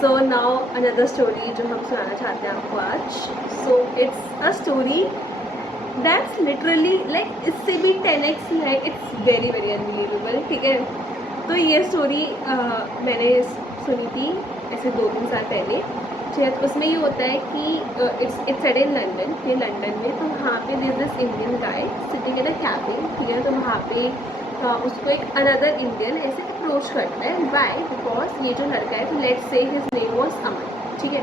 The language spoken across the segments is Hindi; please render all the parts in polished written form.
सो नाउ अनदर स्टोरी जो हम सुनाना चाहते हैं आपको आज. So it's a story that's literally like इससे भी 10x like it's very very unbelievable. ठीक है, तो ये स्टोरी मैंने सुनी थी ऐसे 2-3 साल पहले. ठीक है, तो उसमें ये होता है कि इट्स सेट इन लंदन. ये लंदन में, तो वहाँ पे there this Indian guy sitting in a cabin. ठीक है, तो वहाँ पे उसको एक अनदर इंडियन ऐसे अप्रोच करता है. वाई? बिकॉज ये जो लड़का है, तो let's say his name was अमन. ठीक है,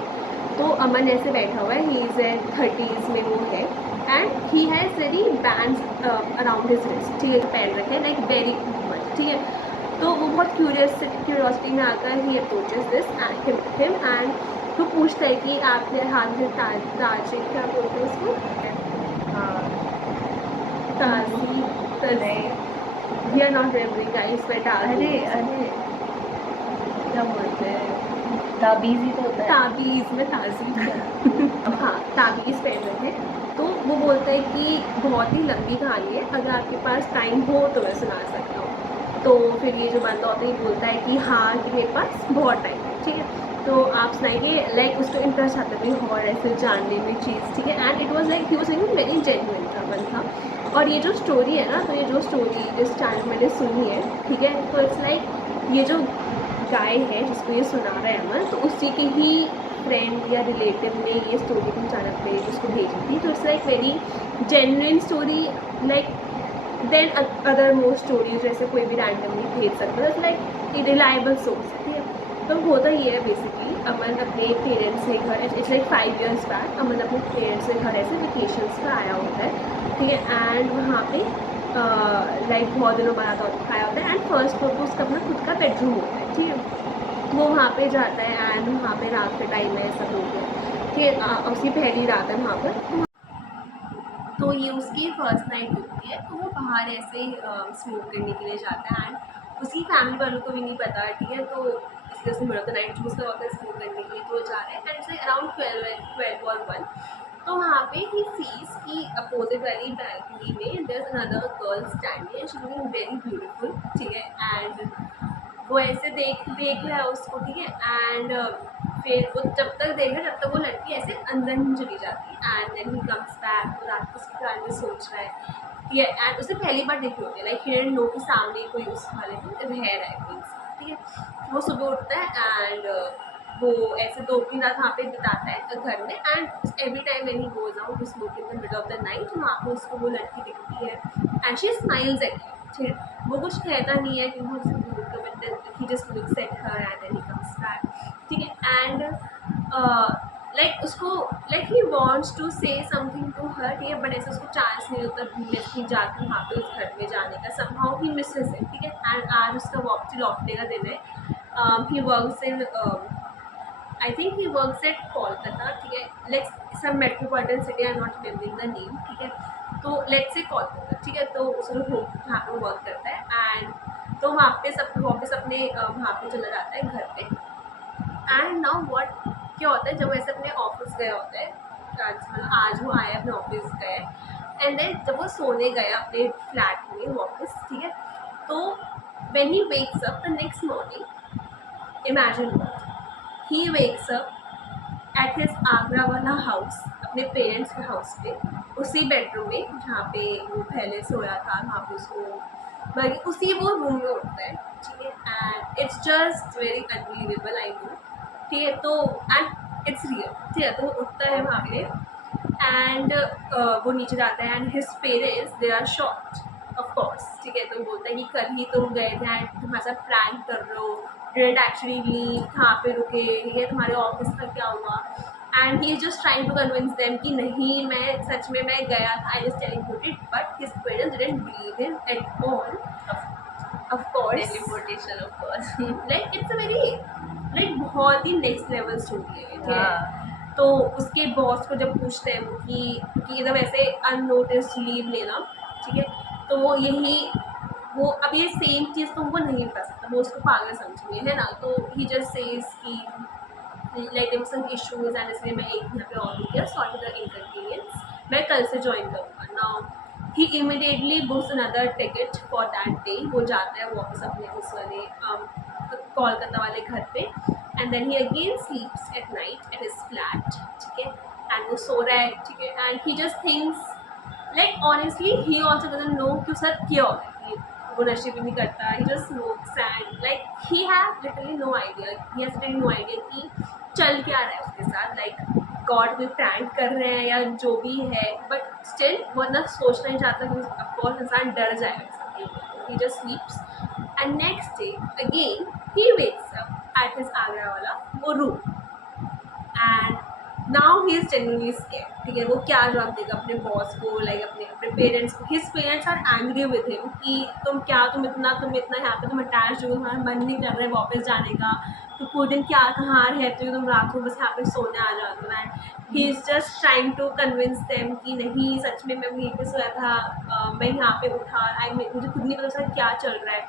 तो अमन ऐसे बैठा हुआ है, ही इज़ एट 30s में वो है, and he has very bands around his wrist. ठीक है, पहन रखे हैं लाइक वेरी मच. ठीक है, तो वो बहुत क्यूरियोसिटी में आकर ही अप्रोचेज दिस हिम एंड तो पूछता है कि आपके हाथ में ताजी क्या बोलते हैं उसको, ताजी we are not remembering guys but अरे क्या बोलते हैं, ताबीज़ ही तो होता है. ताबीज़ में ताज़ी हाँ, ताबीज़ पहन रहे हैं. तो वो बोलता है कि बहुत ही लंबी कहानी है, अगर आपके पास टाइम हो तो मैं सुना सकता हूँ. तो फिर ये जो बंदा होता है ये बोलता है कि हाँ, कि मेरे पास बहुत टाइम है. ठीक है, तो आप सुनाइए. लाइक उसको इंटरेस्ट आता है और ऐसे जानने में चीज़. ठीक है, and it was like he was very genuine था मन था. और ये जो स्टोरी है ना, तो ये जो स्टोरी जिस चैनल मैंने सुनी है, ठीक है, तो इट्स लाइक ये जो गाय है जिसको ये सुना रहा है अमन, तो उसी के ही फ्रेंड या रिलेटिव ने ये स्टोरी अपने चैनल पे उसको भेजी थी. तो it's like very genuine story like then other more stories जैसे कोई भी रैंडमली भेज सकता है. इट्स लाइक रिलायबल सोर्स है. ठीक है, तो होता ये है बेसिकली, अमन अपने पेरेंट्स के घर, इट्स लाइक 5 years बैक, अमन अपने पेरेंट्स के घर ऐसे वेकेशंस पर आया होता है. ठीक है, एंड वहाँ पे लाइक बहुत दिनों बाद आया होता है, एंड फर्स्ट फ्लोर पर उसका अपना खुद का बेडरूम होता है. ठीक है, वो वहाँ पे जाता है एंड वहाँ पे रात के टाइम में सब लोग हैं. ठीक है, उसकी पहली रात है वहाँ पर. तो ये उसकी फर्स्ट नाइट होती है. तो वो बाहर ऐसे स्मोक करने के लिए जाता है एंड उसकी फैमिली वालों को भी नहीं पता. ठीक है, तो इसलिए उसने मिला था नाइट चूज़ करा होता है स्मोक करने के लिए. तो वो जा रहे हैं एंड इट्स अराउंड 12 और 1. तो वहाँ पे ही सीज की अपोजिट वाली बैल्कनी में there is another girl standing and she looking very beautiful. ठीक है, एंड वो ऐसे देख रहा है उसको. ठीक है, एंड फिर वो जब तक देख रहा है तब तक वो लड़की ऐसे अंदर नहीं चली जाती. And then he comes back. तो रात को उसके बारे में सोच रहा है. ठीक है, एंड उसे पहली बार देखी होती है लाइक ही डिडंट नो कि सामने कोई उस वाले में रह रहा है कोई इंसान. ठीक है, वो सुबह उठता है एंड वो ऐसे 2-3 रात वहाँ पे बिताता है घर में. And every time when he goes out to smoke in the middle of the night, वहाँ पे उसको वो लड़की दिखती है and she smiles at him. ठीक है, वो कुछ कहता नहीं है कि वो उसे दूर कर, but then he just looks at her and then he comes back. ठीक है, एंड लाइक उसको like he wants to say something to her. ठीक है, बट ऐसे उसको चांस नहीं होता कि जाकर वहाँ पे उस घर में जाने का. Somehow he Mrs it. ठीक है, एंड आज उसका वापसी लौटने का दिन है. He works in I think he works at Kolkata. ठीक है, like some metropolitan city, I am not remembering the name. ठीक है, तो लेट्स से कोलकाता. ठीक है, तो उसमें जहाँ पे वर्क करता है एंड तो वापस अपने वहाँ पे चला जाता है घर पे. एंड नाउ व्हाट क्या होता है, जब वैसे अपने ऑफिस गया होता है, आज वो आया अपने ऑफिस गए, एंड देन जब वो सोने गया अपने फ्लैट में वापस. ठीक है, तो when he wakes up the next morning, imagine what he wakes up at his Agra वाला हाउस, अपने पेरेंट्स के हाउस पे, उसी बेडरूम में जहाँ पे वो पहले सोया था. वहाँ पे उसको बल्कि उसी वो रूम में उठता है. ठीक है, and it's just very unbelievable, I know. ठीक है, तो एंड इट्स रियल. ठीक है, तो वो उठता है वहाँ पे एंड वो नीचे जाता है and his parents they are shocked of course. ठीक है, तो बोलता है कि कल ही तुम गए थे एंड तुम्हारे साथ प्रैंक कर रहे हो, डिडंट एक्चुअली लीव, कहाँ पे रुके, ये तुम्हारे ऑफिस का क्या हुआ. And he is just trying to convince them कि नहीं, मैं सच में मैं गया था, I just telling about it. But his parents didn't believe him at all. Of course teleportation of course. Like it's a very like बहुत ही नेक्स्ट लेवल स्टोरी है. ठीक है, तो उसके बॉस को जब पूछते हैं वो कि एकदम ऐसे अननोटिस लीव लेना. ठीक है, तो वो वो अब ये सेम चीज़ तो उनको नहीं बता सकता, वो उसको पागल समझेंगे, है ना. तो ही जस्ट सेज कि like there some issues and इसलिए मैं एक यहाँ पे और हो गया, सॉरी द इनकन्वीनियंस, मैं कल से ज्वाइन करूँगा. Now he immediately books another ticket for that day. वो जाता है वापस अपने उस वाले कोलकाता वाले घर पे, and then he again sleeps at night at his flat, ठीक है। एंड वो सो रहा है, ठीक है, and he just thinks like honestly he also doesn't know कि उसके साथ क्या हो रहा है। वो नशे भी नहीं करता, he just smokes and like he have literally no idea, he has literally no idea कि चल क्या रहा है उसके साथ, लाइक गॉड कोई प्रैंक कर रहे हैं या जो भी है, बट स्टिल वो ना सोचना नहीं चाहता कि ऑफकोर्स इंसान डर जाएगा। He just sleeps and next day again he wakes up at his Agra वाला वो room, and now he is genuinely scared, ठीक है। वो क्या जवाब देगा अपने बॉस को, लाइक अपने अपने पेरेंट्स को। His parents are angry with him कि तुम इतना यहाँ पे तुम अटैच हो, तुम्हारा मन नहीं कर रहा है वापस जाने का, तो पूरे दिन क्या कहाँ रहते हो तुम, रात को बस यहाँ पे सोने आ जाते हो। And he is just trying to convince them कि नहीं सच में मैं वहीं पे सोया था, मैं यहाँ पे उठा, मुझे खुद नहीं पता था क्या चल रहा है।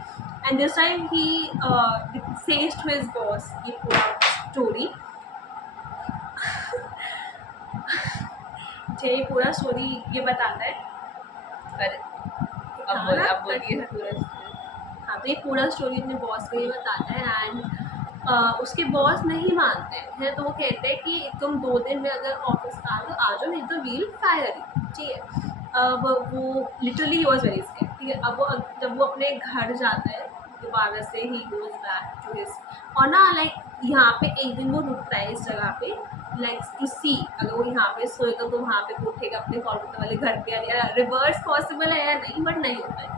And this time he says to his boss ये पूरा स्टोरी। ये पूरा स्टोरी ये बताता है। अरे अब बोलिए पूरा। हाँ, तो ये पूरा स्टोरी अपने बॉस को ये बताता है, एंड उसके बॉस नहीं मानते हैं, तो वो कहते हैं कि तुम 2 दिन में अगर ऑफिस आ जाओ, नहीं तो वील फायर यू, ठीक है। अब वो लिटरली वॉज वेरी स्कैर्ड, ठीक है। अब वो जब वो अपने घर जाता है दोबारा से, he goes back to his, और ना लाइक यहाँ पे एक दिन वो रुकता है इस जगह पे, लाइक टू सी अगर वो यहाँ पे सोएगा तो वहाँ पे वो उठेगा अपने कोलकाता वाले घर पे, या रिवर्स पॉसिबल है या नहीं, बट नहीं होता है।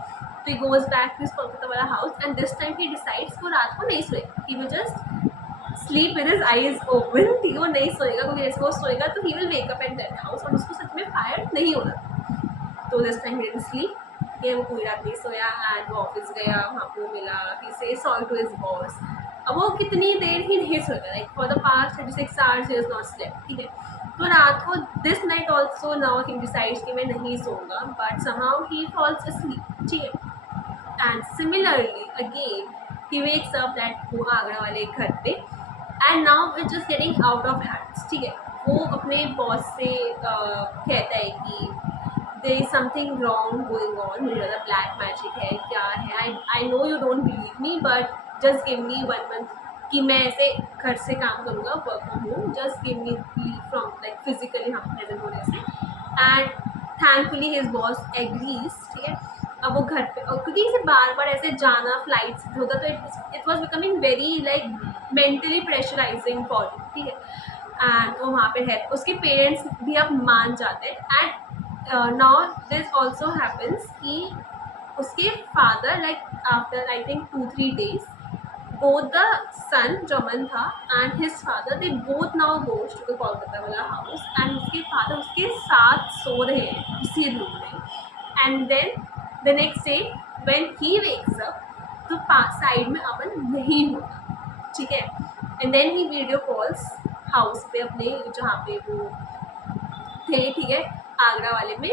तो he goes back to his Kolkata वाला house, and this time he decides वो रात को नहीं सोएगा, he will just sleep with his eyes open, ठीक है। वो नहीं सोएगा क्योंकि जैसे वो सोएगा तो he will wake up at that house, और उसको सच में फायर नहीं होना था। तो this time he didn't sleep, ये वो पूरी रात नहीं सोया, एंड वो ऑफिस गया, वहाँ पे मिला, ही से सॉरी टू हिज बॉस। अब वो कितनी देर ही नहीं सोया, like for the past 36 hours he is not slept, ठीक है। तो रात को this night also now he decides कि मैं नहीं सोऊंगा, but somehow he falls asleep, ठीक है। And similarly again he wakes up that वो आगरा वाले घर पे, and now it's just getting out of hands, ठीक है। वो अपने बॉस से कहता है कि there is something wrong going on, मुझे ज़्यादा ब्लैक मैजिक है, क्या है, I know you don't believe me, but just give me 1 month कि मैं ऐसे घर से काम करूँगा, work from home, just give me leave from like physically हम प्रेजेंट होने से। And thankfully his boss agrees, ठीक है। अब वो घर पे, और क्योंकि इसे बार बार ऐसे जाना फ्लाइट्स होता, तो it was becoming very like mentally pressurising for him, ठीक है। एंड वो वहाँ पे है, उसके पेरेंट्स भी अब मान जाते हैं। And now this also happens कि उसके father like after I think 2-3 days, both the son जो अमन था and his father, they both now goes to the Kolkata वाला हाउस, and उसके फादर उसके साथ सो रहे हैं उसी रूम में। And then the next day when he wakes up, तो साइड में अमन नहीं होता, ठीक है। And then he video calls house पे अपने जहाँ पे वो थे, ठीक है, आगरा वाले में।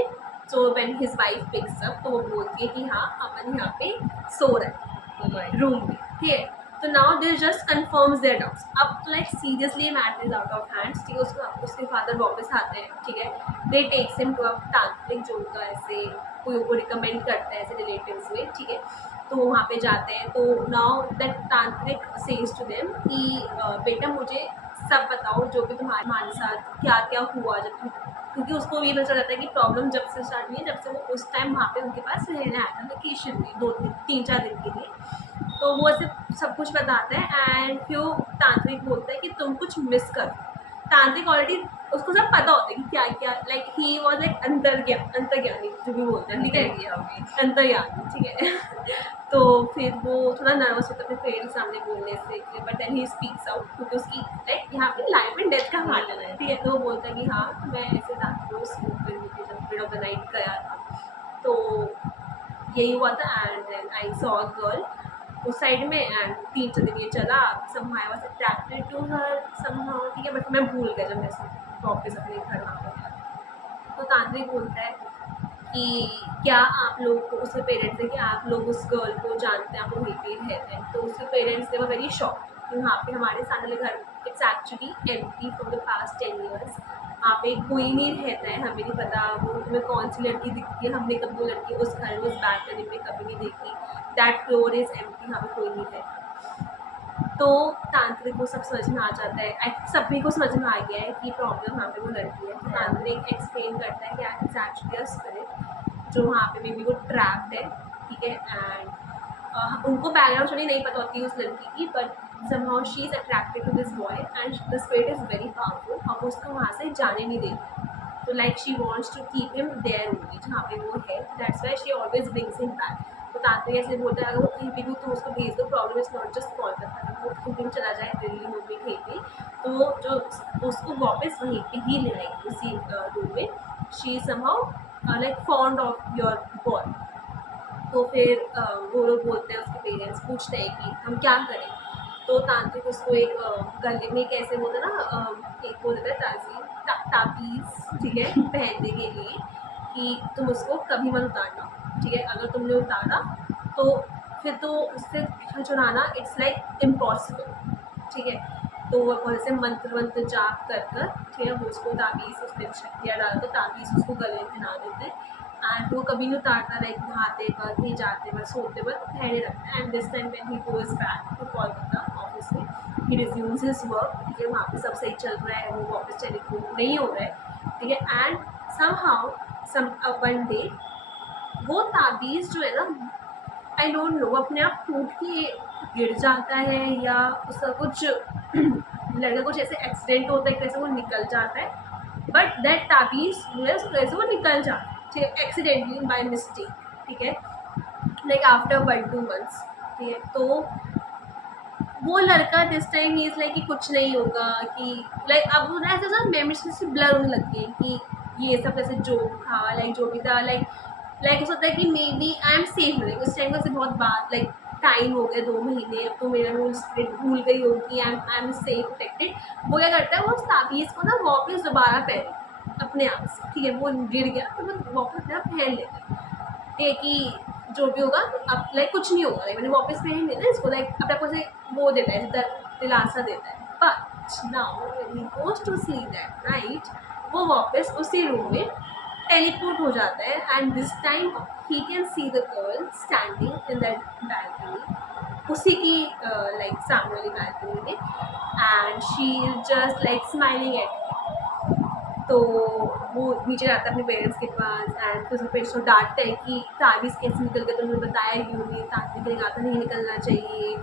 So when his wife picks up, तो वो बोलती है कि हाँ अमन यहाँ पे सो रहा है रूम में, ठीक है। तो now this just confirms their doubts. अब तो like seriously matter is out of hands, ठीक है। उसके फादर वापस आते हैं, ठीक है। They takes him to a tantrik, जो उनका ऐसे कोई को रिकमेंड करता है ऐसे रिलेटिव्स में, ठीक है। तो वहाँ पे जाते हैं, तो नाउ दैट तांत्रिक सेज टू देम कि बेटा मुझे सब बताओ जो भी तुम्हारे साथ क्या क्या हुआ जब तुम, क्योंकि उसको ये पता चल जाता है कि प्रॉब्लम जब से स्टार्ट हुई है, जब से वो उस टाइम वहाँ पे उनके पास रहने आया था वेकेशन में 2-3-4 दिन के लिए। तो वो ऐसे सब कुछ बताता है, एंड फिर तांत्रिक बोलता है कि तुम कुछ मिस कर। तांत्रिक ऑलरेडी उसको सब पता होता है कि क्या क्या, लाइक ही वॉज लाइक अंतर्ज्ञानी जो भी बोलते हैं, ठीक है, अंतर्ज्ञानी, ठीक है। तो फिर वो थोड़ा नर्वस होता है अपने पेरेंट्स के सामने बोलने से, but then he speaks out, क्योंकि उसकी लाइक यहाँ पे लाइफ एंड डेथ का मैटर है, ठीक है। तो वो बोलता है कि हाँ मैं ऐसे रात को स्मोक करने के जब मिड ऑफ द नाइट गया था, तो यही हुआ था। And then I saw a girl उस साइड में, एंड 3-4 दिन ये चला, somehow I was attracted to her somehow, ठीक है। बट मैं भूल गया जब मैं वापस अपने घर वहाँ पर गया। तो तांत्रिक बोलता है कि क्या आप लोग को, उसके पेरेंट्स है कि आप लोग उस गर्ल को जानते हैं, आप लोग वहीं पे रहते हैं। तो उसके पेरेंट्स थे वो वेरी शॉक्ड कि वहाँ पे हमारे सामने घर it's actually empty for the past 10 years। वहाँ पे कोई नहीं रहता है, हमें नहीं पता वो तुम्हें कौन सी लड़की दिखती है, हमने कभी वो लड़की उस घर में उस बैल्कनी में कभी नहीं देखी। दैट फ्लोर इज एम्प्टी, वहाँ पे कोई नहीं है। तो तांत्रिक को सब समझ में आ जाता है, सभी को समझ में आ गया है कि प्रॉब्लम वहाँ पे वो लड़की है। तो तांत्रिक एक्सप्लेन करता है कि इट्स एक्चुअली अ स्पिरिट जो वहाँ पे मे बी वो ट्रैप्ड है, ठीक है। एंड उनको बैकग्राउंड स्टोरी नहीं पता होती उस लड़की की, but somehow she is attracted to this boy and the spirit is very powerful और वो उसको वहाँ से जाने नहीं देती। तो like she wants to keep him there only जहाँ पे वो है, that's why she always brings him back। तो तांत्रिक ऐसे बोलता है अगर वो कहीं पे भी तो उसको भेज दो, problem is not just Kolkata, वो कहीं भी चला जाए दिल्ली हो गई कहीं पे, तो जो उसको वापस वहीं पे ही ले आएगी उसी रूम में। She somehow like fond of your boy. तो फिर वो लोग बोलते हैं, उसके पेरेंट्स पूछते हैं कि हम क्या करें। तो तांत्रिक उसको एक गले में कैसे होता है ना, एक वो देता है ताबीज़, ठीक है, पहनने के लिए कि तुम उसको कभी मत उतारना, ठीक है। अगर तुमने उतारा तो फिर तो उससे छुड़ाना इट्स लाइक इम्पॉसिबल, ठीक है। तो वो ऐसे मंत्र वंत्र जाप कर, ठीक है, वो उसको ताबीज़ उसमें शक्तियाँ डाल के ताबीज़ उसको गले में पहना देते हैं। एंड वो कभी नहीं उतारता, लाइक नहाते वक्त, कहीं जाते वक्त, सोते वक्त पहने रखता है। And this time when he goes back to Kolkata office में, ही रिज्यूम्स हिज वर्क, ठीक है, वहाँ पे सब सही चल रहा है, वो वापस टेलीफोन नहीं हो रहा है, ठीक है। एंड समहाउ वन डे वो ताबीज़ जो है ना, आई डोंट नो, अपने आप टूट के गिर जाता है या उसका कुछ लड़का कुछ ऐसे एक्सीडेंट होता है कैसे वो निकल जाता है, बट दैट ताबीज़ जो है कैसे वो निकल जाता है, ठीक है, एक्सीडेंटली बाय मिस्टेक, ठीक है, लाइक आफ्टर 1-2 months, ठीक है। तो वो लड़का this time he is like कि कुछ नहीं होगा, कि लाइक अब वो ना ऐसा ना मेमोरीज से ब्लर होने लग गई कि ये सब ऐसे जोक था, लाइक जो भी था, लाइक हो सकता है कि maybe I am safe, like उस टाइम से बहुत बात, लाइक टाइम हो गया 2 महीने, अब तो मेरा वो स्पिरिट भूल गई होगी, आई एम सेफ प्रोटेक्टेड। वो क्या करता है, वो उस ताबीज़ को ना वापस दोबारा पहन अपने आप से, ठीक है, वो गिर गया तो वो वापस अपने आप पहन लेता है, ठीक है, कि जो भी होगा अब लाइक कुछ नहीं होगा, लाइक मैंने वापस पहन लिया ना इसको, लाइक अपने आपको से वो देता है, दिलासा देता है। But now when he goes to sleep that night, वो वापस उसी रूम में टेलीपोर्ट हो जाता है। And this time he can see the girl standing in that balcony, उसी की लाइक सामने वाली बैल्कनी में, and she is just like smiling at. तो वो नीचे जाता है अपने पेरेंट्स के पास एंड फिर उसके पेरेंट्स को डांटता है कि ताबीज़ कैसे निकल गया, तुमने बताया क्यों नहीं, ताबीज़ निकल आता नहीं निकलना चाहिए।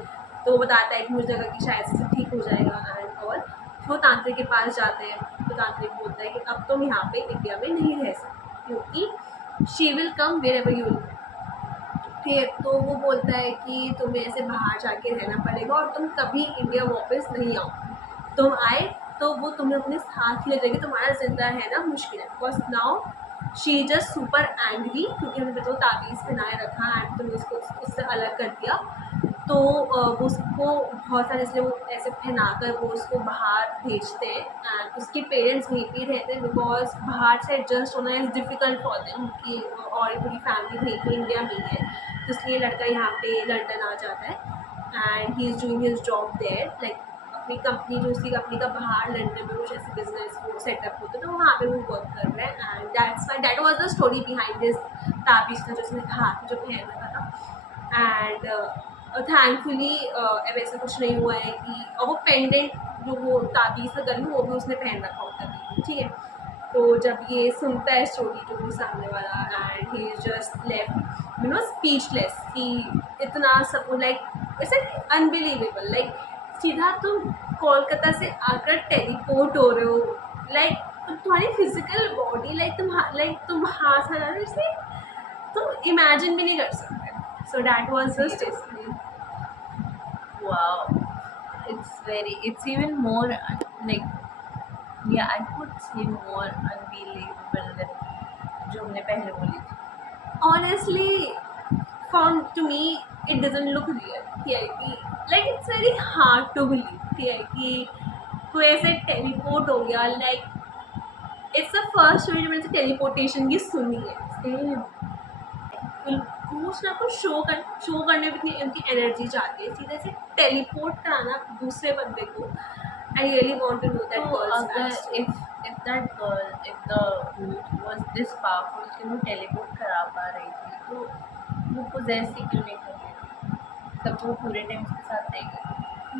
तो वो बताता है कि मुझे लगा कि शायद से ठीक हो जाएगा एंड और वो तांत्रिक के पास जाते हैं। तो तांत्रिक बोलता है कि अब तुम यहाँ पे इंडिया में नहीं रह सकते क्योंकि she will come wherever you will. ठीक है, तो वो बोलता है कि तुम्हें ऐसे बाहर जाके रहना पड़ेगा और तुम कभी इंडिया वापस नहीं आओ, तुम आए तो वो तुम्हें अपने साथ ही ले जाएगी, तुम्हारा जिंदा रहना मुश्किल है। Because now she just super angry क्योंकि हमने तो ताबीज़ पहनाए रखा एंड तुमने उसको उससे अलग कर दिया। तो वो उसको बहुत सारे इसलिए वो ऐसे पहना कर वो उसको बाहर भेजते हैं एंड उसके पेरेंट्स वहीं पे रहते हैं बिकॉज बाहर से एडजस्ट होना इज़ डिफ़िकल्ट फॉर देम कि और पूरी फैमिली वहीं पे इंडिया में ही है। तो इसलिए लड़का यहाँ पे लंदन आ जाता है and he is doing his job there, like अपनी कंपनी जो उसकी कंपनी का बाहर लंदन में कुछ ऐसे बिजनेस वो सेटअप होता है तो वहाँ पे वो वर्क कर रहे हैं। And that was the story behind this ताबीज़ का जो उसने हाथ में जो पहन रखा था। एंड थैंकफुली अब ऐसा कुछ नहीं हुआ है कि और वो पेंडेंट जो वो ताबीज़ का गले में वो भी उसने पहन रखा होता है, ठीक है। तो जब ये सुनता है स्टोरी जो वो सामने वाला and he is just left speechless कि इतना सब लाइक इट्स अनबिलीवेबल, लाइक सीधा तुम कोलकाता से आकर टेलीपोर्ट हो रहे हो, लाइक तुम्हारी फिजिकल बॉडी लाइक तुम हाथ हिला रहे हो, तो इमेजिन भी नहीं कर सकते। So that was the story. Wow, it's even more like, yeah, I could say more unbelievable than जो हमने पहले बोली थी। Honestly, to me, it doesn't look real. ठीक है कि like it's very hard to believe, ठीक है कि कोई ऐसे टेलीपोर्ट हो गया, like it's the first story जो मैंने टेलीपोर्टेशन की सुनी है। कुछ ना कुछ शो करने में इतनी उनकी एनर्जी चाहती है, सीधे से टेलीपोर्ट कराना दूसरे बंदे को, I really want to know that तो girl's अगर backstory. if that girl, if the ghost was this powerful कि वो teleport करा पा रही थी, तो वो possess ही क्यों नहीं कर रही थी? तब वो पूरे टाइम उसके साथ रहेगी।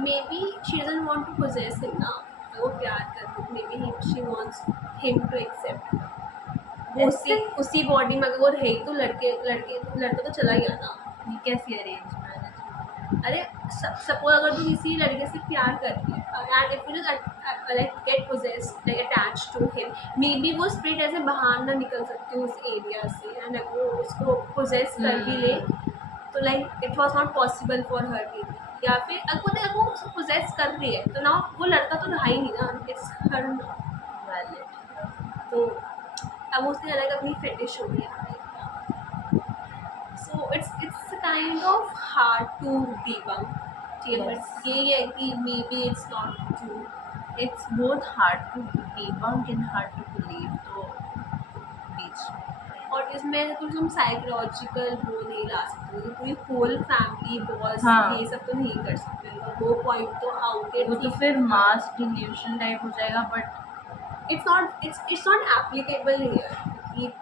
Maybe she doesn't want to possess him now. वो प्यार करती है, maybe she wants him to accept her. वो उसी बॉडी में अगर वो रही तो लड़का तो चला गया ना। ये कैसी अरेंज मैरिज? अरे सपोज अगर तुम किसी लड़के से प्यार करती है and if you like get possessed like attached to him, maybe वो स्पिरिट ऐसे बाहर ना निकल सकती उस एरिया से एंड अगर वो उसको पोजेस कर भी ले तो like it was not possible for her to, या फिर अगर वो उसको पोजेस कर रही है तो ना वो लड़का तो रहा ही नहीं ना, इट्स हर वैलिड। तो अब उसने अलग अपनी फेटिश हो गया। So it's a kind of hard to debunk. Yes. But ये है कि maybe it's not true. It's both hard to debunk and hard to believe, तो बीच में। और इसमें कुछ हम साइकोलॉजिकल वो नहीं ला सकते, तो पूरी होल फैमिली बॉस हाँ। ये सब तो नहीं कर सकते, तो वो पॉइंट तो आउटेड वो तो फिर मास डिल्यूशन टाइप हो जाएगा, but it's not applicable here कि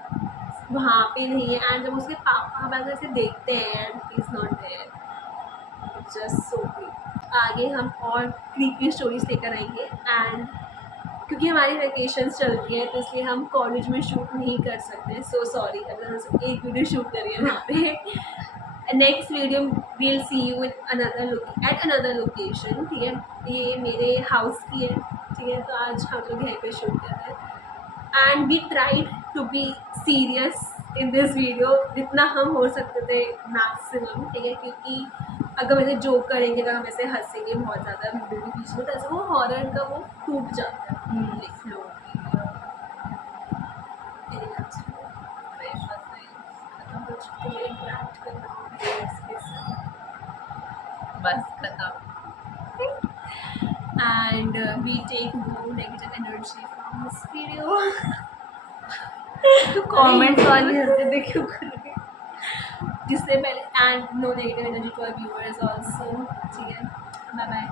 वहाँ पे नहीं है एंड जब उसके पापा वगैरह से देखते हैं and is not there, just so creepy. आगे हम और क्रीपी स्टोरीज लेकर आएंगे एंड क्योंकि हमारी वेकेशंस चल रही है तो इसलिए हम कॉलेज में शूट नहीं कर सकते, सो सॉरी अगर हम सिर्फ एक वीडियो शूट करिए वहाँ पे। Next video will see you at another location, ठीक है। ये मेरे हाउस की है, ठीक है, तो आज हम लोग यहीं पे शूट कर रहे हैं and we tried to be serious in this video जितना हम हो सकते थे मैक्सिमम, ठीक है, क्योंकि अगर वैसे जोक करेंगे अगर हम ऐसे हंसेंगे बहुत ज़्यादा वीडियो के बीच में तो ऐसे वो हॉरर का वो टूट जाता है फ्लो मेरे लास्ट में कुछ तुम्हें इंटरेक्ट करना हो इसके साथ बस खत्म। and we take no negative energy from this video. तो कमेंट्स वाली हरकतें क्यों कर रही है? जिससे पहले and no negative energy to our viewers also, ठीक है, बाय बाय।